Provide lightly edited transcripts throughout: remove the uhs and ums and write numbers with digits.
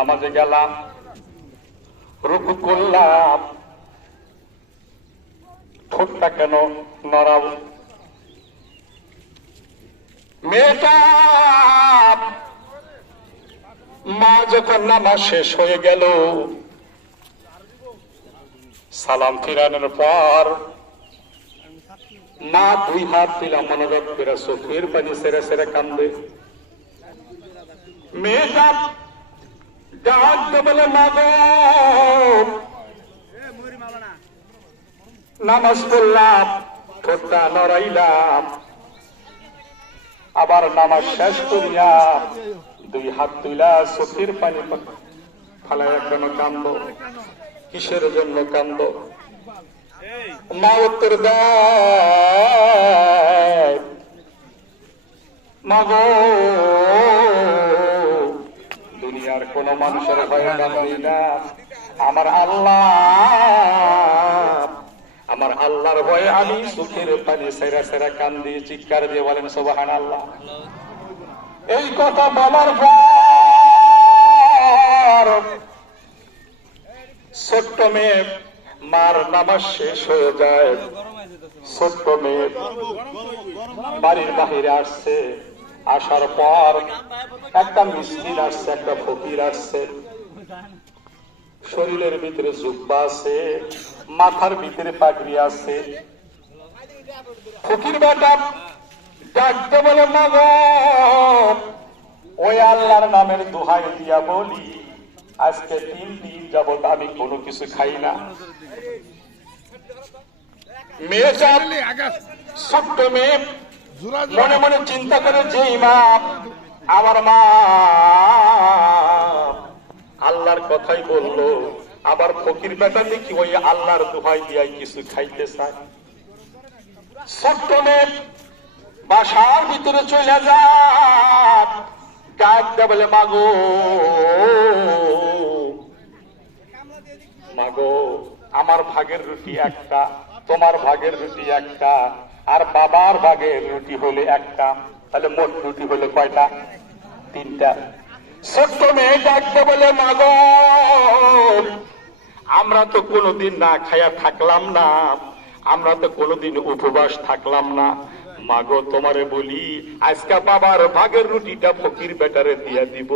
নামাজে গেলাম, রুকু করলাম, ঠোঁটটা কেন নড়াও? মেয়েটা মা যখন নামাজ শেষ হয়ে গেল, সালাম ফিরানোর পর মা দুই হাত দিলাম মনোযোগ করে চোখের পানি সেরে সেরে কান্দে। মেয়েটা ডাক বলে, মা গো, নামাজ পড়লাম, ঠোঁটটা নড়াইলাম, আবার নামাজ শেষ করিয়া দুই হাত তুইলা চোখের পানি ফালাইয়া কেন কান্দ? কিসের জন্য কান্দ? মা উত্তর দেয়, মা গো, দুনিয়ার কোন মানুষের ভয়ে কাঁদি না, আমার আল্লাহর ভয়ে আমি চোখের পানি সেরা সেরা কান্দি। চিৎকার দিয়ে বলেন সুবহানাল্লাহ। এই কথা বলার পর ছোট্ট মেয়ে মার নামাজ শেষ হয়ে যায়। ছোট্ট মেয়ে বাড়ির বাহিরে আসছে। আসার পর একটা মিসকিন আসছে, একটা ফকির আসছে। শরীরের ভিতরে জুব্বা আছে, মাথার ভিতরে পাগড়ি আছে। ফকির বেটা ডাকতে বলে, মা গো, ওই আল্লাহর নামের দোহাই দিয়া বলি, আজকে 3 দিন যাবত আমি কোনো কিছু খাই না। মেয়ে ছোট্ট মেয়ে মনে মনে চিন্তা করে, যে ইমাম আমার মা আল্লাহর কথাই বললো, আবার ফকির বেটা দেখি ওই আল্লাহর দোহাই দিয়াই কিছু খাইতে চায়। ছোট্ট মেয়ে বাসার ভিতরে চলে যায়, ডাকতে বলে, মাগো, মাগো, আমার ভাগের রুটি একটা, তোমার ভাগের রুটি একটা, আর বাবার ভাগের রুটি হলে একটা, তাহলে মোট রুটি হলে কয়টা? 3টা। ছোট্ট মেয়ে ডাকতে বলে, মাগো, আমরা তো কোনোদিন না খাইয়া থাকলাম না, আমরা তো কোনোদিন উপবাস থাকলাম না। মাগো, তোমারে বলি, আজকে বাবার ভাগের রুটিটা ফকির বেটারে দিয়ে দিব।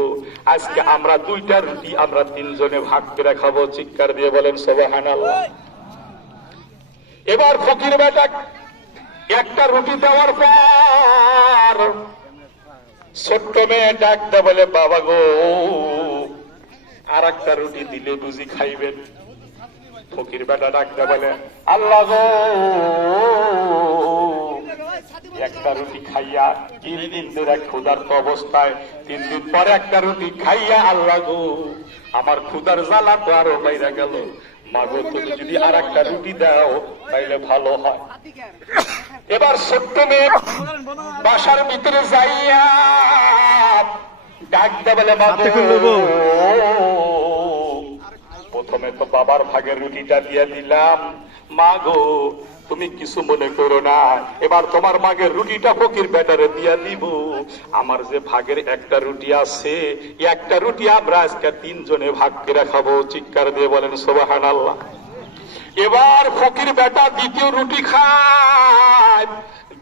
আজকে আমরা 2টা রুটি আমরা 3 জনে ভাগ করে খাবো। চিৎকার দিয়ে বলেন সুবহানাল্লাহ। এবার ফকির বেটা একটা রুটি দেওয়ার পর ছোট্ট মেয়ে ডাকতে বলে, বাবা গো, আর একটা রুটি দিলে বুঝি খাইবেন? ফকির বেটা ডাকতে বলে, আল্লাহ গো, একটা রুটি খাইয়া 3 দিন ধরে ক্ষুধার্ত অবস্থায়, 3 দিন পরে একটা রুটি খাইয়া, আল্লাহ গো, আমার ক্ষুধার জ্বালা তো আরো বাইরে গেল। মাগো, তুমি যদি আর একটা রুটি দাও তাইলে ভালো হয়। এবার ছোট্ট মেয়ে বাসার ভিতরে যাইয়া ডাকতে বলে, মাগো, প্রথমে তো বাবার ভাগের রুটিটা দিয়ে দিলাম, মাগো, তুমি কিছু মনে করো না, এবার তোমার ভাগের রুটিটা ফকির বেটারে দিয়া দিব। আমার যে ভাগের একটা রুটি আছে, একটা রুটি আমরা আজকে 3 জনে ভাগ করে খাবো। চিৎকার দিয়ে বলেন সুবহানাল্লাহ। এবার ফকির বেটা দ্বিতীয় রুটি খায়।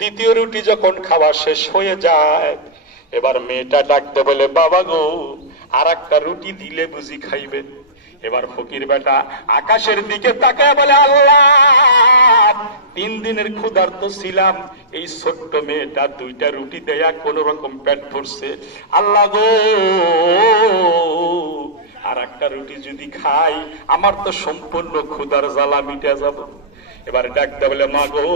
দ্বিতীয় রুটি যখন খাওয়া শেষ হয়ে যায়, এবার মেয়েটা ডাকতে বলে, বাবা গো, আর একটা রুটি দিলে বুঝি খাইবেন? এবার ফকির বেটা আকাশের দিকে তাকায় বলে, আল্লাহ, 3 দিনের ক্ষুধার্ত ছিলাম, এই ছোট্ট মেয়েটা 2টা রুটি দেয়া কোন রকম পেট ভরছে। আল্লাহ গো, আর একটা রুটি যদি খাই, আমার তো সম্পূর্ণ ক্ষুধার জ্বালা মিটে যাব। এবার ডাকতে বলে, মা গো,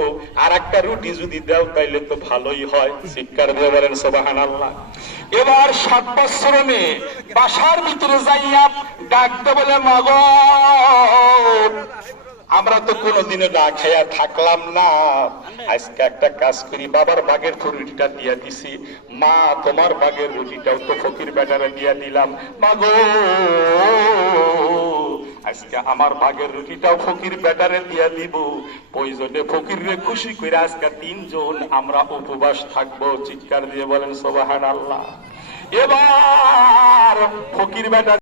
আর একটা রুটি যদি দাও তাইলে তো ভালোই হয়। চিৎকার দিয়ে বলেন সুবহানাল্লাহ। এবার 7 বছর মেয়ে বাসার ভিতরে যাইয়া ডাকতে বলে, মা গো, আমরা তো কোনোদিনও না খাইয়া থাকলাম না, আজকে একটা কাজ করি, বাবার ভাগের রুটিটা দিয়া দিছি, মা তোমার ভাগের রুটিটাও তো ফকির বেটারে দিয়া দিলাম। মা গো, আজকে আমার ভাগের রুটিটাও ফকির বেটারে দিয়া দিব, প্রয়োজনে ফকিরে খুশি করে আজকে 3 জন আমরা উপবাস থাকবো। চিৎকার দিয়ে বলেন সুবহানাল্লাহ। এবার ফকির বেটা